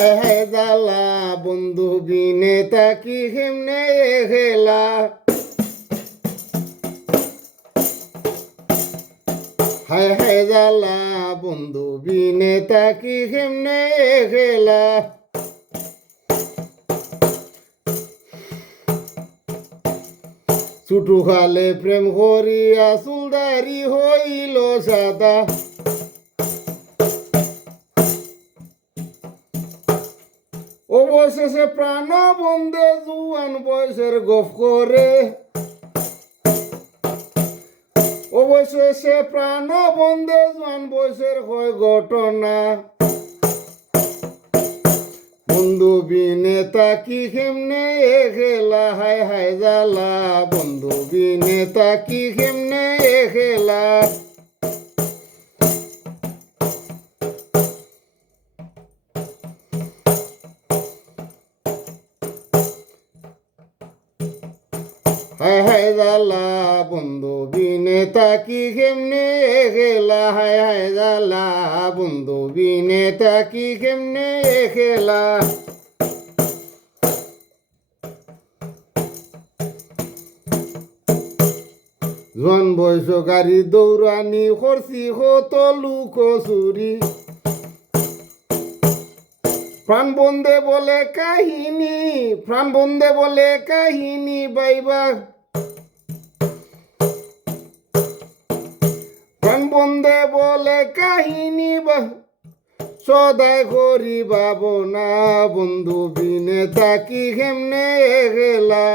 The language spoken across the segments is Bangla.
হায় হায় জালা বন্ধু বিনে তাকি কেমনে খেলা হায় হায় জালা বন্ধু বিনে তাকি কেমনে খেলা ছুটু খালে প্রেম করিয়া চুলদারি হইল সাদা অবশেষে প্রাণ বন্ধে জুয়ান বয়সের গফ করে অবশেষে প্রাণ বন্ধে জুয়ান বয়সের হয় ঘটনা বন্ধু বিনে তাকি কেমনে খেলা হায় হায় জালা বন্ধু বিনে তাকি কেমনে খেলা হায় হায় জালা বন্ধু বিনে তাকি কেমনে খেলা হায় হায় জালা বন্ধু বিনে তাকি কেমনে খেলা জন বয়স গাড়ি দৌড়ানি করছি কত লুক চুরি প্রাণ বন্ধে বলে কাহিনী প্রাণ বন্ধে বলে কাহিনী বাইবা প্রাণ বন্ধে বলে কাহিনী সদাই করি ভাবনা বন্ধু বিনে তাকি কেমনে গেলা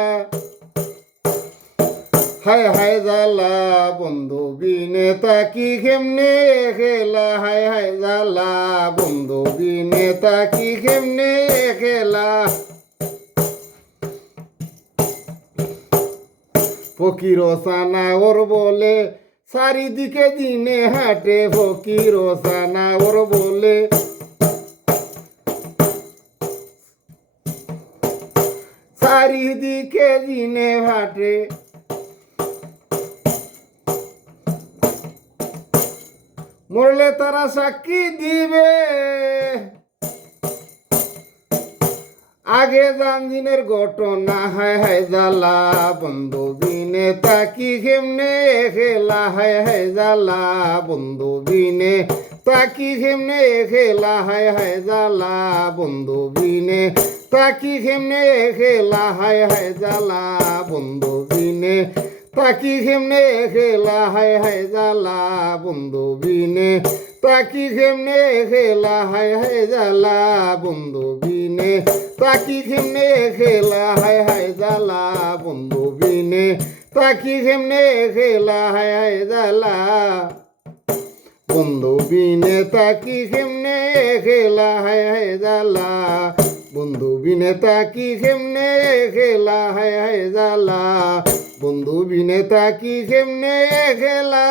হায় হায় জালা বন্ধু বিনে তাকি কেমনে খেলা হায় হায় জালা বন্ধু বিনে তাকি কেমনে খেলা ফকির সানা ওর বলে চারিদিকে দিনে হাটে ফকির সানা ওর বলে চারিদিকে দিনে হাটে মরলে তারা সাক্ষী দিবে আগে জানদিনের ঘটনা হায় হায় জালা বন্ধু বিনে তাকি কেমনে খেলা হায় হায় জালা বন্ধু বিনে তাকি কেমনে খেলা হায় হায় জালা বন্ধু বিনে তাকি কেমনে খেলা হায় হায় জালা বন্ধু বিনে তাকি কেমনে খেলা হায় হায় জালা বন্ধু বিনে তাকি কেমনে খেলা হায় হায় জালা বন্ধু বিনে তাকি কেমনে খেলা হায় হায় জালা বন্ধু বিনে তাকি কেমনে খেলা হায় হায় জালা বন্ধু বিনে তাকি কেমনে খেলা হায় হায় জালা বন্ধু বিনে তাকি কেমনে খেলা হায় হায় জালা বন্ধু বিনে তাকি কেমনে খেলা